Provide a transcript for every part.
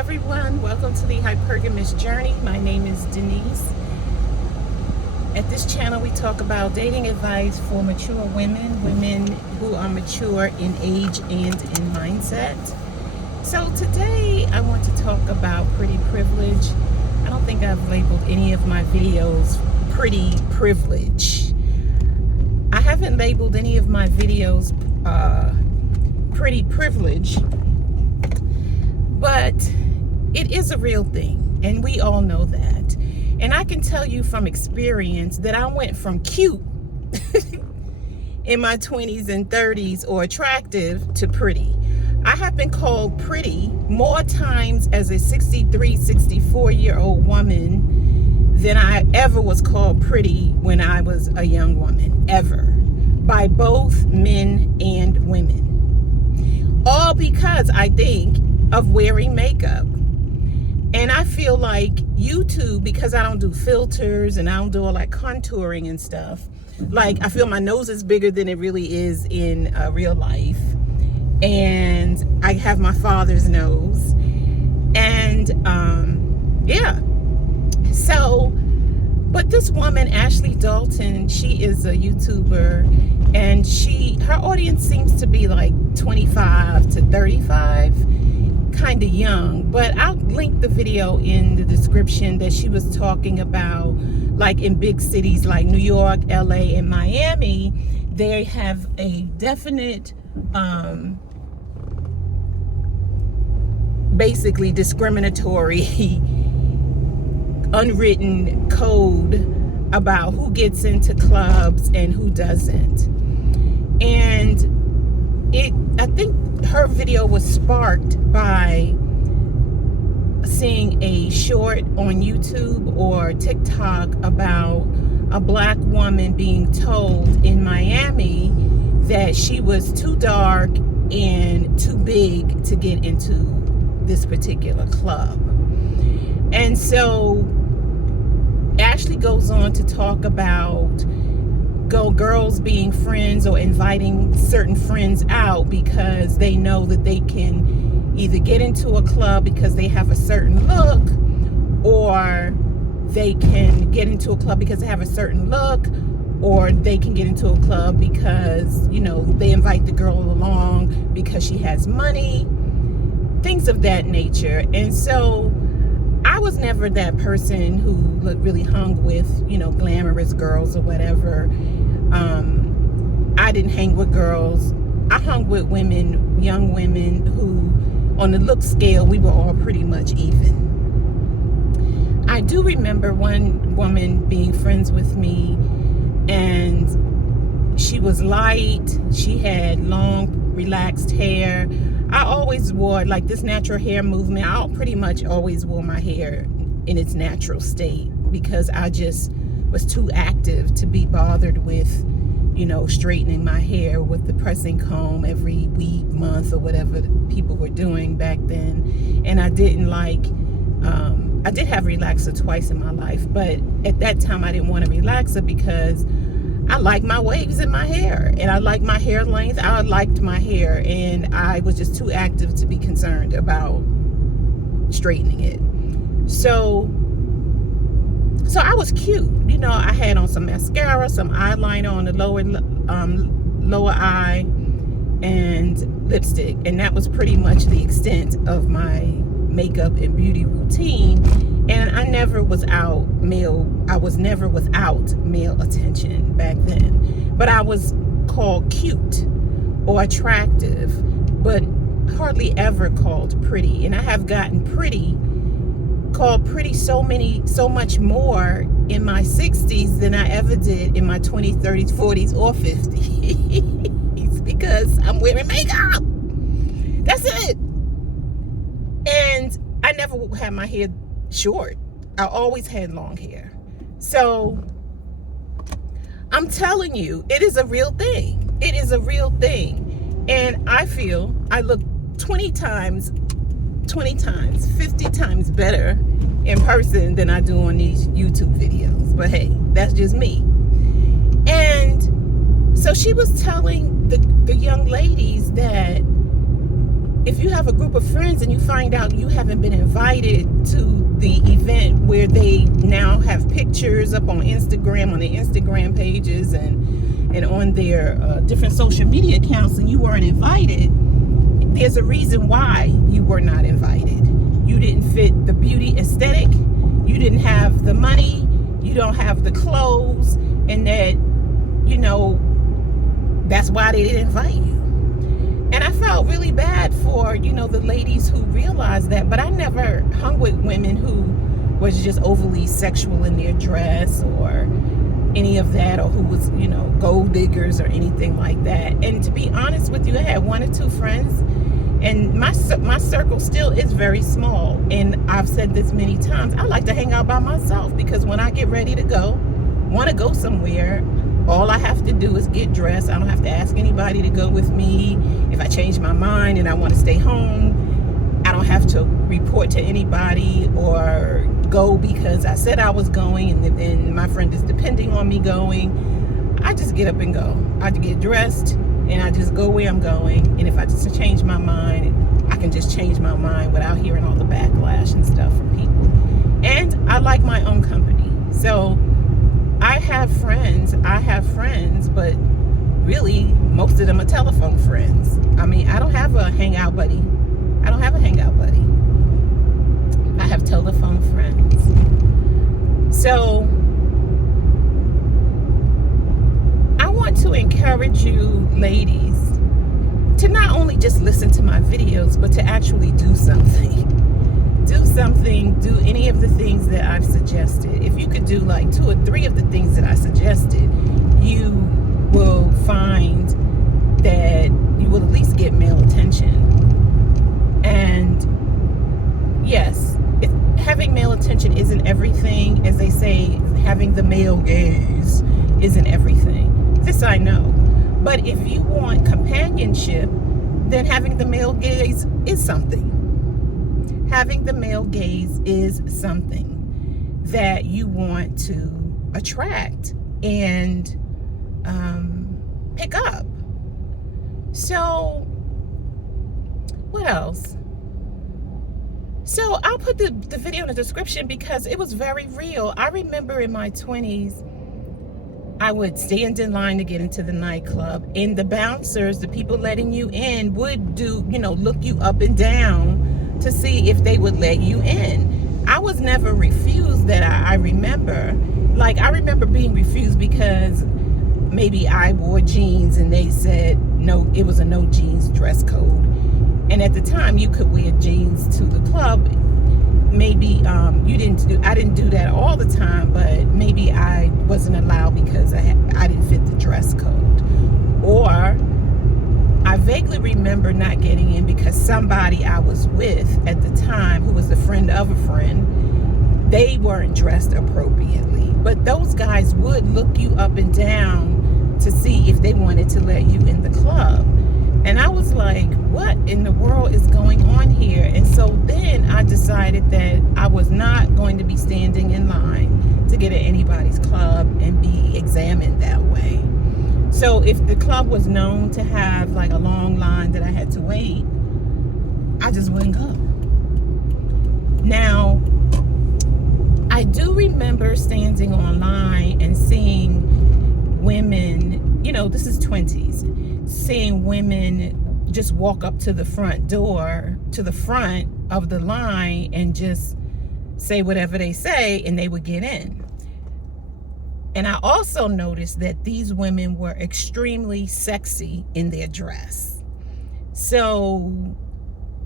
everyone, welcome to the Hypergamous Journey. My name is Denise. At this channel we talk about dating advice for mature women who are mature in age and in mindset. So today I want to talk about pretty privilege. I don't think I've labeled any of my videos pretty privilege. I haven't labeled any of my videos pretty privilege, but it is a real thing, and we all know that. And I can tell you from experience that I went from cute in my 20s and 30s or attractive to pretty. I have been called pretty more times as a 63, 64-year-old woman than I ever was called pretty when I was a young woman, ever, by both men and women. All because I think of wearing makeup. And I feel like YouTube, because I don't do filters and I don't do all that contouring and stuff, like I feel my nose is bigger than it really is in real life. And I have my father's nose. And yeah. So, but this woman, Ashley Dalton, she is a YouTuber, and her audience seems to be like 25 to 35, kind of young. But I'll link the video in the description that she was talking about, like in big cities like New York, LA, and Miami, they have a definite basically discriminatory unwritten code about who gets into clubs and who doesn't. And I think her video was sparked by seeing a short on YouTube or TikTok about a black woman being told in Miami that she was too dark and too big to get into this particular club. And so Ashley goes on to talk about girls being friends or inviting certain friends out because they know that they can either get into a club because they have a certain look, or they can get into a club because they have a certain look, or they can get into a club because, you know, they invite the girl along because she has money, things of that nature. And so I was never that person who really hung with, you know, glamorous girls or whatever. I didn't hang with girls. I hung with women, young women who, on the look scale, we were all pretty much even. I do remember one woman being friends with me, and she was light. She had long, relaxed hair. I always wore, like, this natural hair movement. I pretty much always wore my hair in its natural state because I just was too active to be bothered with, you know, straightening my hair with the pressing comb every week, month, or whatever people were doing back then. And I didn't like, I did have relaxer twice in my life, but at that time I didn't want a relaxer because I like my waves in my hair, and I like my hair length. I liked my hair, and I was just too active to be concerned about straightening it. So I was cute. You know, I had on some mascara, some eyeliner on the lower eye, and lipstick, and that was pretty much the extent of my makeup and beauty routine. And I never was I was never without male attention back then. But I was called cute or attractive, but hardly ever called pretty. And I have gotten called pretty so much more in my 60s than I ever did in my 20s, 30s, 40s, or 50s because I'm wearing makeup. That's it. And I never had my hair short. I always had long hair. So I'm telling you, it is a real thing. It is a real thing. And I feel I look 20 times, 50 times better in person than I do on these YouTube videos. But hey, that's just me. And so she was telling the young ladies that if you have a group of friends and you find out you haven't been invited to the event where they now have pictures up on Instagram, on their Instagram pages and on their different social media accounts, and you weren't invited, there's a reason why you were not invited. You didn't fit the beauty aesthetic, you didn't have the money, you don't have the clothes, and that, you know, that's why they didn't invite you. And I felt really bad for, you know, the ladies who realized that, but I never hung with women who was just overly sexual in their dress or any of that, or who was, you know, gold diggers or anything like that. And to be honest with you, I had 1 or 2 friends, and my circle still is very small. And I've said this many times, I like to hang out by myself, because when I get ready to go, want to go somewhere, all I have to do is get dressed. I don't have to ask anybody to go with me. If I change my mind and I want to stay home, I don't have to report to anybody or go because I said I was going and my friend is depending on me going. I just get up and go. I get dressed and I just go where I'm going. And if I just change my mind, I can just change my mind without hearing all the backlash and stuff from people. And I like my own company. So I have friends, but really most of them are telephone friends. I mean, I don't have a hangout buddy. I have telephone friends. So I want to encourage you ladies to not only just listen to my videos, but to actually do something. Do any of the things that I've suggested. If you could do like 2 or 3 of the things that I suggested, you will find that you will at least get male attention. And yes, having male attention isn't everything. As they say, having the male gaze isn't everything. This I know. But if you want companionship, then having the male gaze is something. Having the male gaze is something that you want to attract and pick up. So, what else? So, I'll put the video in the description because it was very real. I remember in my 20s, I would stand in line to get into the nightclub, and the bouncers, the people letting you in, would look you up and down to see if they would let you in. I was never refused that I remember. Like, I remember being refused because maybe I wore jeans and they said no, it was a no jeans dress code. And at the time you could wear jeans to the club. Maybe I didn't do that all the time, but maybe I wasn't allowed because I didn't fit the dress code. Or I vaguely remember not getting in because somebody I was with at the time, who was a friend of a friend, they weren't dressed appropriately. But those guys would look you up and down to see if they wanted to let you in the club. And I was like, what in the world is going on here? And so then I decided that I was not going to be standing in line to get at anybody's club and be examined that way. So if the club was known to have like a long line that I had to wait, I just wouldn't go. Now, I do remember standing online and seeing women, this is 20s, seeing women just walk up to the front door, to the front of the line, and just say whatever they say and they would get in. And I also noticed that these women were extremely sexy in their dress. So,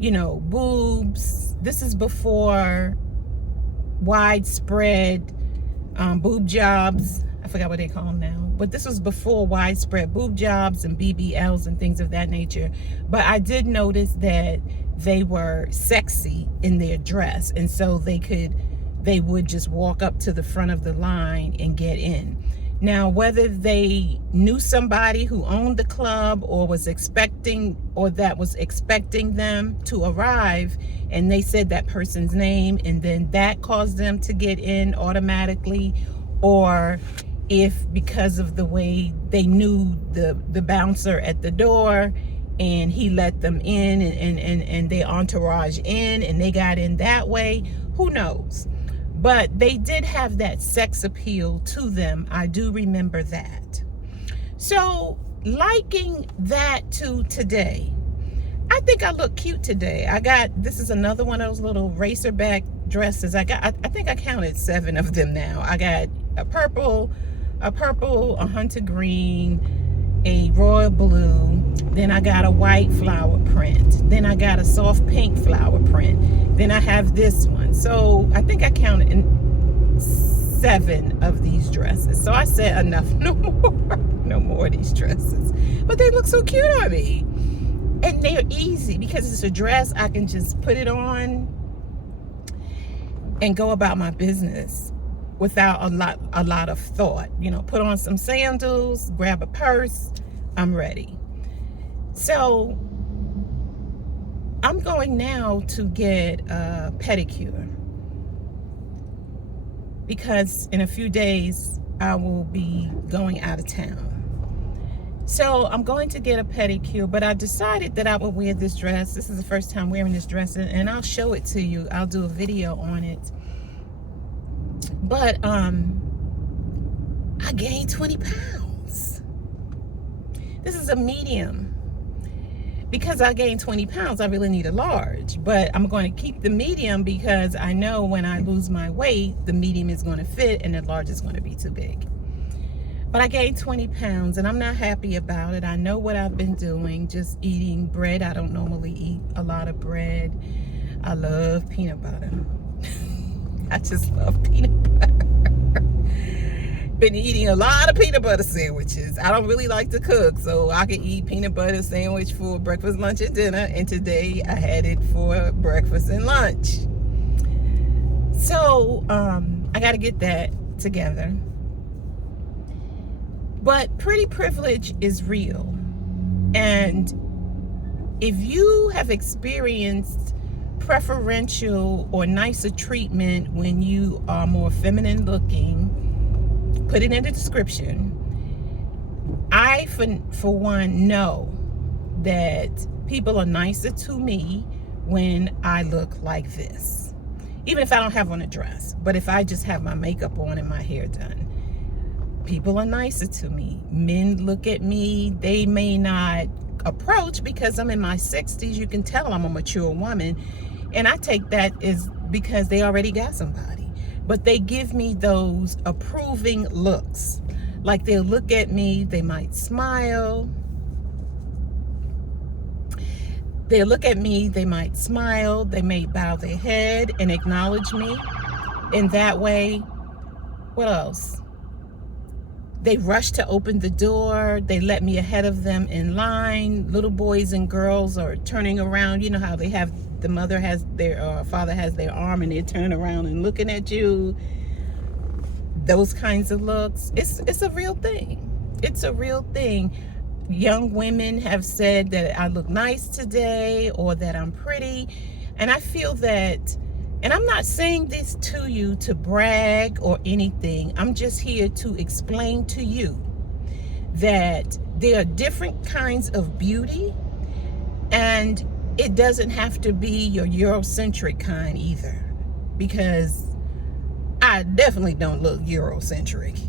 boobs. This is before widespread boob jobs. I forgot what they call them now. But this was before widespread boob jobs and BBLs and things of that nature. But I did notice that they were sexy in their dress. And so they would just walk up to the front of the line and get in. Now, whether they knew somebody who owned the club or was expecting them to arrive, and they said that person's name, and then that caused them to get in automatically, or if because of the way they knew the bouncer at the door, and he let them in, and their entourage in, and they got in that way. Who knows? But they did have that sex appeal to them. I do remember that. So liking that to today, I think I look cute today. This is another one of those little racerback dresses. I think I counted 7 of them now. I got a purple, a hunter green, a royal blue, then I got a white flower print, then I got a soft pink flower print, then I have this one. So I think I counted 7 of these dresses. So I said enough, no more of these dresses. But they look so cute on me. And they're easy because it's a dress. I can just put it on and go about my business without a lot of thought. You know, put on some sandals, grab a purse, I'm ready. So I'm going now to get a pedicure because in a few days I will be going out of town. So I'm going to get a pedicure, but I decided that I would wear this dress. This is the first time wearing this dress, and I'll show it to you. I'll do a video on it. But I gained 20 pounds. This is a medium. Because I gained 20 pounds, I really need a large. But I'm going to keep the medium because I know when I lose my weight, the medium is going to fit and the large is going to be too big. But I gained 20 pounds and I'm not happy about it. I know what I've been doing, just eating bread. I don't normally eat a lot of bread. I love peanut butter. I just love peanut butter. Been eating a lot of peanut butter sandwiches. I don't really like to cook, so I can eat peanut butter sandwich for breakfast, lunch, and dinner. And today I had it for breakfast and lunch. So I got to get that together. But pretty privilege is real. And if you have experienced preferential or nicer treatment when you are more feminine looking, put it in the description. I, for one, know that people are nicer to me when I look like this. Even if I don't have on a dress, but if I just have my makeup on and my hair done. People are nicer to me. Men look at me, they may not approach because I'm in my 60s. You can tell I'm a mature woman. And I take that as because they already got somebody. But they give me those approving looks. Like they'll look at me, they might smile. They'll look at me, they might smile, they may bow their head and acknowledge me. In that way, what else? They rush to open the door. They let me ahead of them in line. Little boys and girls are turning around. You know how they have, the mother has their, father has their arm and they turn around and looking at you. Those kinds of looks. It's a real thing. It's a real thing. Young women have said that I look nice today or that I'm pretty. And I feel that, and I'm not saying this to you to brag or anything. I'm just here to explain to you that there are different kinds of beauty, and it doesn't have to be your Eurocentric kind either, because I definitely don't look Eurocentric.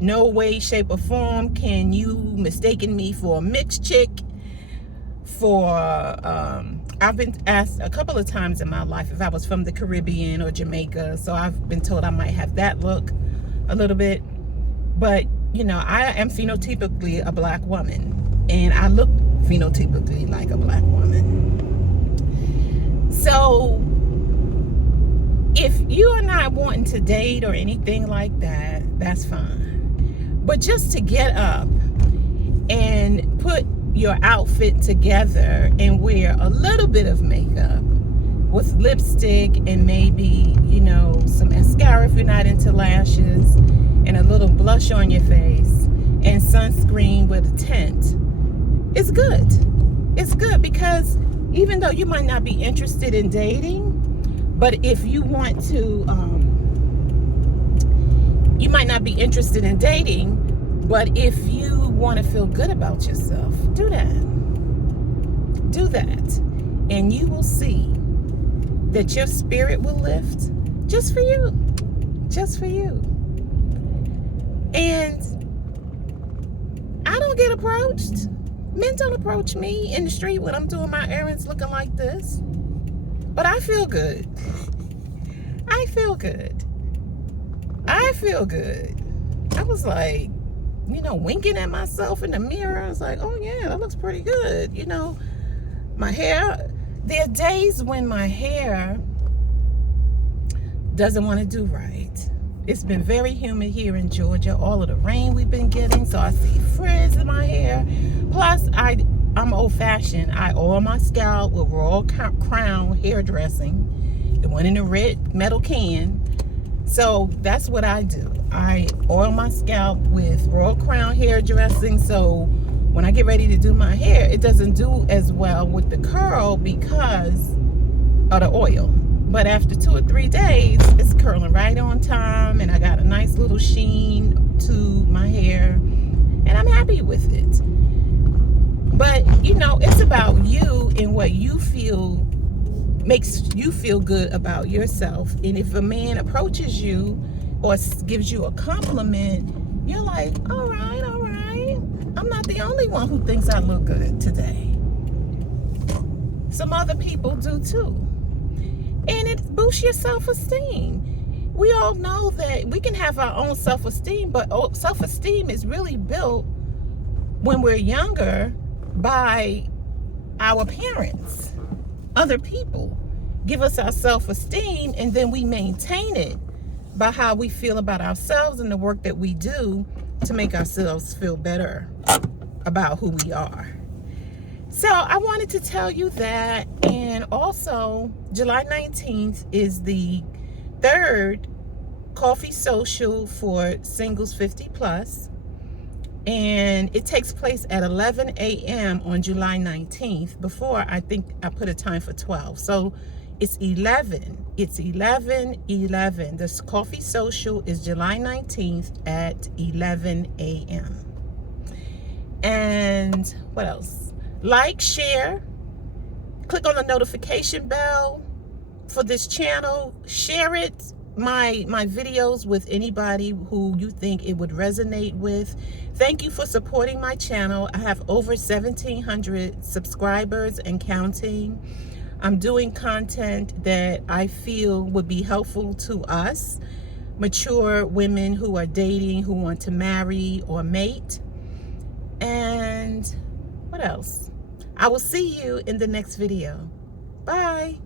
No way, shape, or form can you mistaken me for a mixed chick, I've been asked a couple of times in my life if I was from the Caribbean or Jamaica, so I've been told I might have that look a little bit. But, you know, I am phenotypically a black woman, and I look phenotypically like a black woman. So, if you are not wanting to date or anything like that, that's fine. But just to get up and put your outfit together and wear a little bit of makeup with lipstick and maybe, you know, some mascara if you're not into lashes, and a little blush on your face and sunscreen with a tint, it's good. It's good because even though you might not be interested in dating, but if you want to, you might not be interested in dating, but if you want to feel good about yourself, do that. Do that, and you will see that your spirit will lift just for you. Just for you. And I don't get approached. Men don't approach me in the street when I'm doing my errands looking like this. But I feel good. I feel good. I feel good. I was like, winking at myself in the mirror. I was like, oh yeah, that looks pretty good. My hair, there are days when my hair doesn't want to do right. It's been very humid here in Georgia, all of the rain we've been getting, so I see frizz in my hair. Plus, I'm old-fashioned. I oil my scalp with Royal Crown hair dressing, the one in the red metal can. So that's what I do. I oil my scalp with Royal Crown hair dressing, so when I get ready to do my hair, it doesn't do as well with the curl because of the oil. But after 2 or 3 days, it's curling right on time, and I got a nice little sheen to my hair, and I'm happy with it. But, it's about you and what you feel makes you feel good about yourself. And if a man approaches you or gives you a compliment, you're like, all right, I'm not the only one who thinks I look good today. Some other people do too. And it boosts your self-esteem. We all know that we can have our own self-esteem, but self-esteem is really built when we're younger by our parents. Other people give us our self-esteem, and then we maintain it by how we feel about ourselves and the work that we do to make ourselves feel better about who we are. So I wanted to tell you that. And also, July 19th is the 3rd coffee social for singles 50 plus. And it takes place at 11 a.m. on July 19th. Before, I think I put a time for 12. So it's 11. It's 11/11. This coffee social is July 19th at 11 a.m. And what else? Like, share, click on the notification bell for this channel. Share it, my videos, with anybody who you think it would resonate with. Thank you for supporting my channel. I have over 1,700 subscribers and counting. I'm doing content that I feel would be helpful to us, mature women who are dating, who want to marry or mate. And what else? I will see you in the next video. Bye.